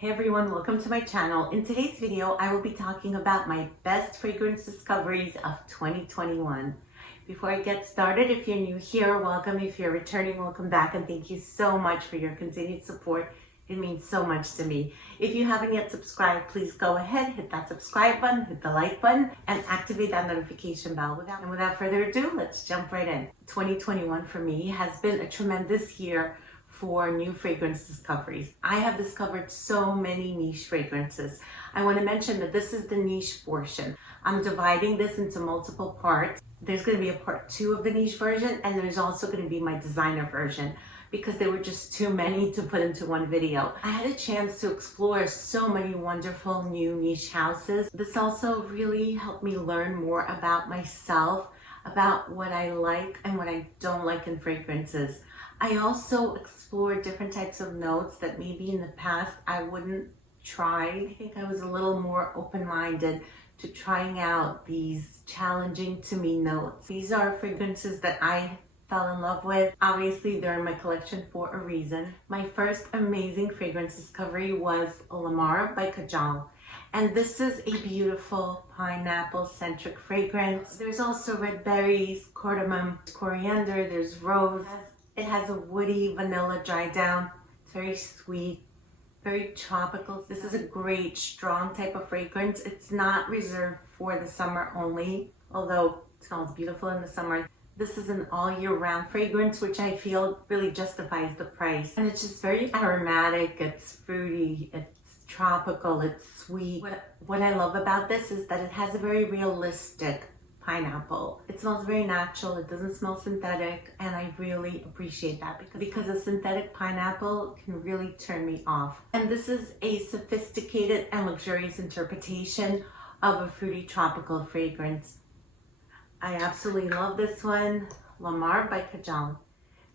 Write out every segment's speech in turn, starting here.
Hey everyone, welcome to my channel. In today's video, I will be talking about my best fragrance discoveries of 2021. Before I get started, if you're new here, welcome. If you're returning, welcome back, and thank you so much for your continued support. It means so much to me. If you haven't yet subscribed, please go ahead, hit that subscribe button, hit the like button, and activate that notification bell. Without further ado, let's jump right in. 2021 for me has been a tremendous year for new fragrance discoveries. I have discovered so many niche fragrances. I want to mention that this is the niche portion. I'm dividing this into multiple parts. There's going to be a part 2 of the niche version, and there's also going to be my designer version because there were just too many to put into one video. I had a chance to explore so many wonderful new niche houses. This also really helped me learn more about myself, about what I like and what I don't like in fragrances. I also explored different types of notes that maybe in the past I wouldn't try. I think I was a little more open-minded to trying out these challenging to me notes. These are fragrances that I fell in love with. Obviously, they're in my collection for a reason. My first amazing fragrance discovery was Lamar by Kajal. And this is a beautiful pineapple-centric fragrance. There's also red berries, cardamom, coriander, there's rose. It has a woody vanilla dry down. It's very sweet, very tropical. This is a great, strong type of fragrance. It's not reserved for the summer only, although it smells beautiful in the summer. This is an all year round fragrance, which I feel really justifies the price. And it's just very aromatic, it's fruity, it's tropical, it's sweet. What I love about this is that it has a very realistic pineapple. It smells very natural, it doesn't smell synthetic, and I really appreciate that because a synthetic pineapple can really turn me off. And this is a sophisticated and luxurious interpretation of a fruity tropical fragrance. I absolutely love this one, Lamar by Kajal.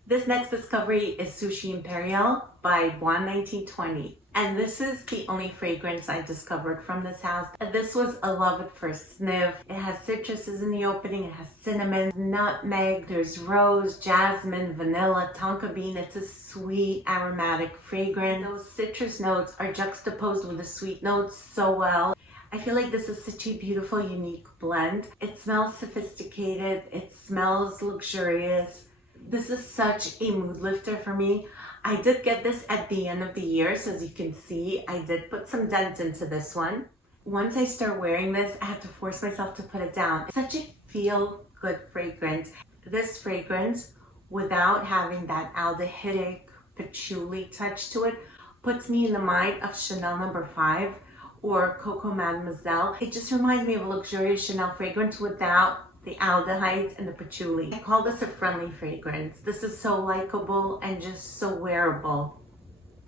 This next discovery is Sushi Imperial by Juan 1920. And this is the only fragrance I discovered from this house. This was a love at first sniff. It has citruses in the opening. It has cinnamon, nutmeg, there's rose, jasmine, vanilla, tonka bean. It's a sweet aromatic fragrance. Those citrus notes are juxtaposed with the sweet notes so well. I feel like this is such a beautiful, unique blend. It smells sophisticated. It smells luxurious. This is such a mood lifter for me. I did get this at the end of the year, so as you can see, I did put some dent into this one. Once I start wearing this, I have to force myself to put it down. It's such a feel-good fragrance. This fragrance, without having that aldehydic patchouli touch to it, puts me in the mind of Chanel No. 5 or Coco Mademoiselle. It just reminds me of a luxurious Chanel fragrance without the aldehydes and the patchouli. I call this a friendly fragrance. This is so likable and just so wearable.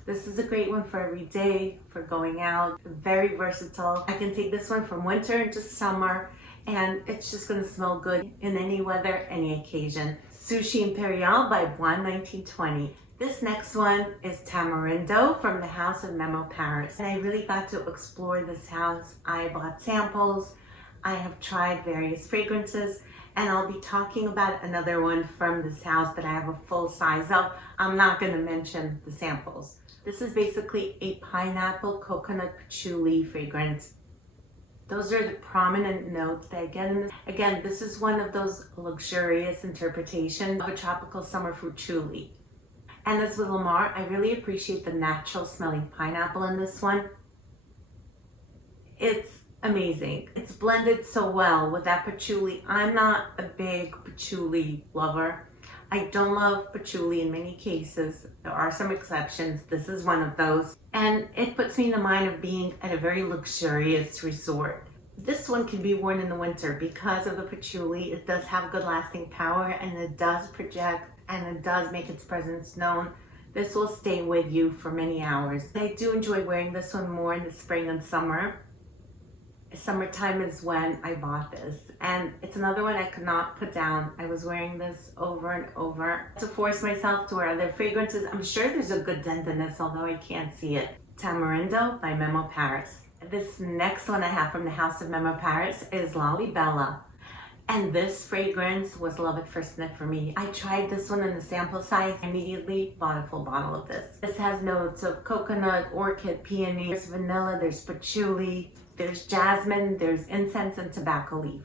This is a great one for every day, for going out, very versatile. I can take this one from winter into summer and it's just gonna smell good in any weather, any occasion. Sushi Imperiale by Juan 1920. This next one is Tamarindo from the House of Memo, Paris. And I really got to explore this house. I bought samples. I have tried various fragrances, and I'll be talking about another one from this house that I have a full size of. I'm not going to mention the samples. This is basically a pineapple coconut patchouli fragrance. Those are the prominent notes that I get in this. Again, this is one of those luxurious interpretations of a tropical summer fruit patchouli. And as with Lamar, I really appreciate the natural smelling pineapple in this one. It's amazing. It's blended so well with that patchouli. I'm not a big patchouli lover. I don't love patchouli in many cases. There are some exceptions. This is one of those. And it puts me in the mind of being at a very luxurious resort. This one can be worn in the winter because of the patchouli. It does have good lasting power and it does project and it does make its presence known. This will stay with you for many hours. I do enjoy wearing this one more in the spring and summer. Summertime is when I bought this, and it's another one I could not put down. I was wearing this over and over to force myself to wear other fragrances. I'm sure there's a good dent in this, although I can't see it. Tamarindo by Memo, Paris. This next one I have from the House of Memo, Paris is Lalibela. And this fragrance was love at first sniff for me. I tried this one in the sample size, immediately bought a full bottle of this. This has notes of coconut, orchid, peony, there's vanilla, there's patchouli, there's jasmine, there's incense, and tobacco leaf.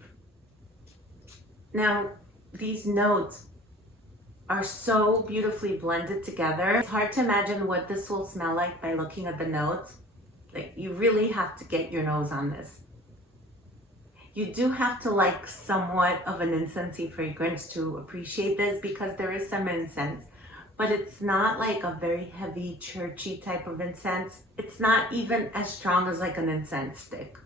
Now, these notes are so beautifully blended together. It's hard to imagine what this will smell like by looking at the notes. Like, you really have to get your nose on this. You do have to like somewhat of an incensey fragrance to appreciate this, because there is some incense, but it's not like a very heavy churchy type of incense. It's not even as strong as like an incense stick.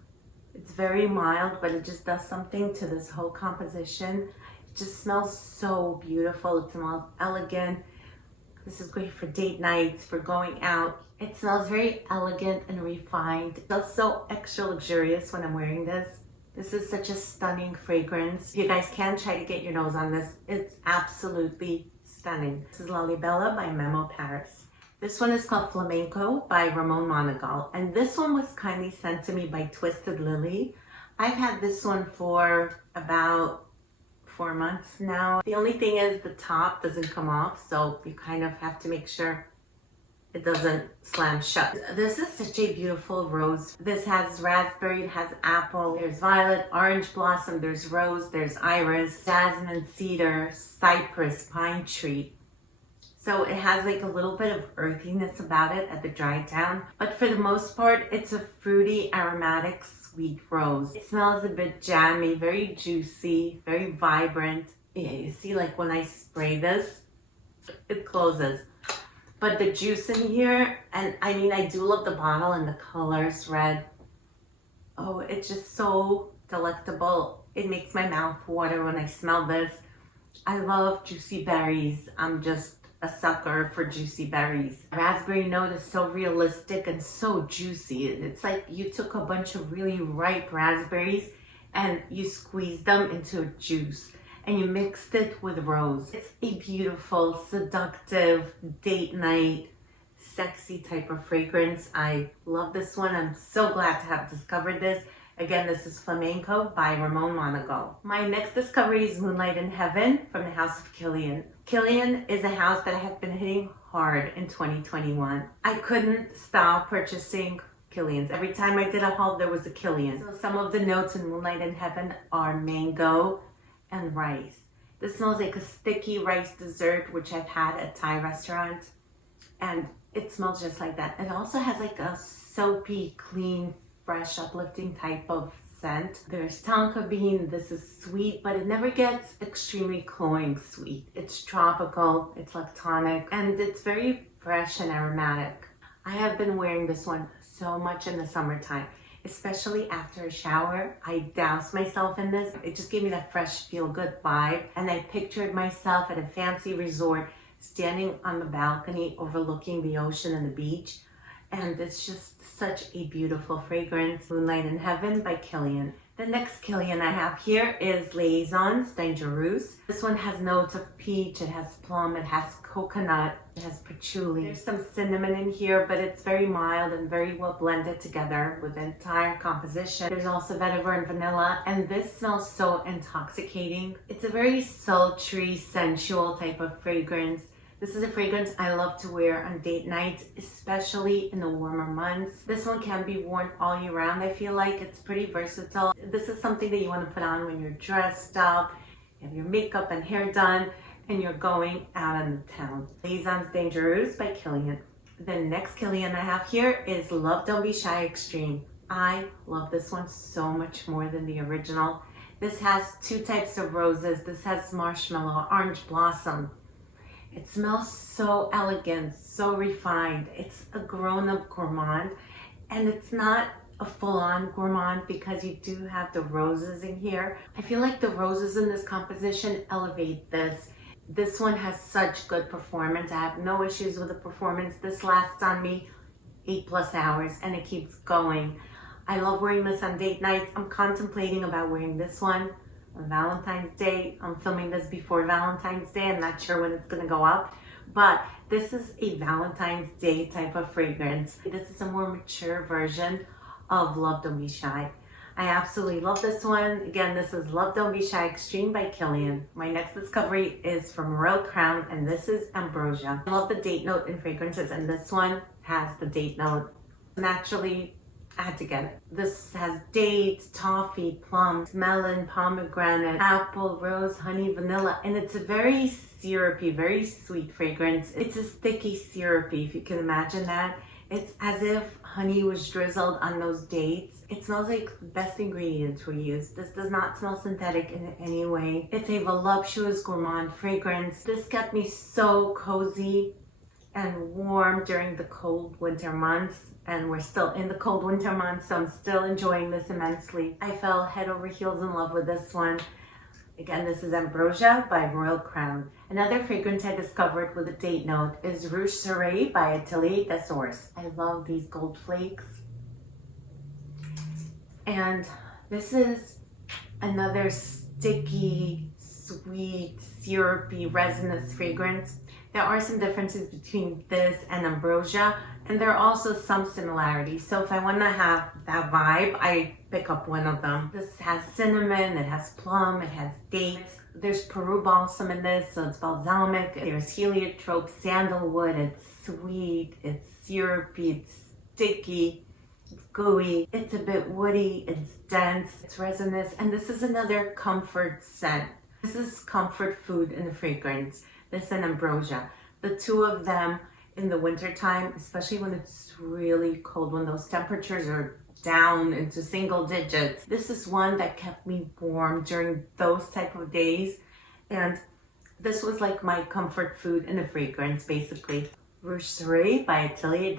It's very mild, but it just does something to this whole composition. It just smells so beautiful. It smells elegant. This is great for date nights, for going out. It smells very elegant and refined. It feels so extra luxurious when I'm wearing this. This is such a stunning fragrance. You guys can try to get your nose on this. It's absolutely stunning. This is Lalibela by Memo Paris. This one is called Flamenco by Ramon Monegal. And this one was kindly sent to me by Twisted Lily. I've had this one for about 4 months now. The only thing is the top doesn't come off, so you kind of have to make sure it doesn't slam shut. This is such a beautiful rose. This has raspberry, it has apple, there's violet, orange blossom, there's rose, there's iris, jasmine, cedar, cypress, pine tree. So it has like a little bit of earthiness about it at the dry down, but for the most part, it's a fruity, aromatic, sweet rose. It smells a bit jammy, very juicy, very vibrant. Yeah, you see, like when I spray this, it closes. But the juice in here, and I mean, I do love the bottle and the colors, red. Oh, it's just so delectable. It makes my mouth water when I smell this. I love juicy berries. I'm just a sucker for juicy berries. Raspberry note is so realistic and so juicy. It's like you took a bunch of really ripe raspberries and you squeezed them into a juice, and you mixed it with rose. It's a beautiful, seductive, date night, sexy type of fragrance. I love this one. I'm so glad to have discovered this. Again, this is Flamenco by Ramon Monegal. My next discovery is Moonlight in Heaven from the house of Killian. Killian is a house that I have been hitting hard in 2021. I couldn't stop purchasing Killians. Every time I did a haul, there was a Killian. So some of the notes in Moonlight in Heaven are mango and rice. This smells like a sticky rice dessert, which I've had at Thai restaurant, and it smells just like that. It also has like a soapy, clean, fresh, uplifting type of scent. There's tonka bean. This is sweet, but it never gets extremely cloying sweet. It's tropical, it's lactonic, and it's very fresh and aromatic. I have been wearing this one so much in the summertime. Especially after a shower, I doused myself in this. It just gave me that fresh, feel-good vibe. And I pictured myself at a fancy resort, standing on the balcony overlooking the ocean and the beach. And it's just such a beautiful fragrance. Moonlight in Heaven by Killian. The next Killian I have here is Liaisons Dangerous. This one has notes of peach, it has plum, it has coconut, it has patchouli. There's some cinnamon in here, but it's very mild and very well blended together with the entire composition. There's also vetiver and vanilla, and this smells so intoxicating. It's a very sultry, sensual type of fragrance. This is a fragrance I love to wear on date nights, especially in the warmer months. This one can be worn all year round. I feel like it's pretty versatile. This is something that you want to put on when you're dressed up, you have your makeup and hair done, and you're going out in the town. Liaisons Dangerous by Killian. The next Killian I have here is Love Don't Be Shy Extreme. I love this one so much more than the original. This has two types of roses. This has marshmallow, orange blossom. It smells so elegant, so refined. It's a grown-up gourmand, and it's not a full-on gourmand because you do have the roses in here. I feel like the roses in this composition elevate this. This one has such good performance. I have no issues with the performance. This lasts on me 8+ hours and it keeps going. I love wearing this on date nights. I'm contemplating about wearing this one on Valentine's Day. I'm filming this before Valentine's Day. I'm not sure when it's gonna go up, but this is a Valentine's Day type of fragrance. This is a more mature version of Love Don't Be Shy. I absolutely love this one. Again, this is Love Don't Be Shy Extreme by Killian. My next discovery is from Royal Crown, and this is Ambrosia. I love the date note in fragrances, and this one has the date note. Naturally, I had to get it. This has dates, toffee, plums, melon, pomegranate, apple, rose, honey, vanilla, and it's a very syrupy, very sweet fragrance. It's a sticky syrupy, if you can imagine that. It's as if honey was drizzled on those dates. It smells like the best ingredients were used. This does not smell synthetic in any way. It's a voluptuous gourmand fragrance. This kept me so cozy and warm during the cold winter months. And we're still in the cold winter months, so I'm still enjoying this immensely. I fell head over heels in love with this one. Again, this is Ambrosia by Royal Crown. Another fragrance I discovered with a date note is Rouge Saray by Atelier. I love these gold flakes. And this is another sticky, sweet, syrupy, resinous fragrance. There are some differences between this and Ambrosia, and there are also some similarities. So if I want to have that vibe, I pick up one of them. This has cinnamon, it has plum, it has dates. There's Peru balsam in this, so it's balsamic. There's heliotrope, sandalwood. It's sweet, it's syrupy, it's sticky, it's gooey. It's a bit woody, it's dense, it's resinous, and this is another comfort scent. This is comfort food in a fragrance. This and Ambrosia. The two of them in the winter time, especially when it's really cold, when those temperatures are down into single digits. This is one that kept me warm during those type of days. And this was like my comfort food in a fragrance, basically. Rouge Saray by Atelier.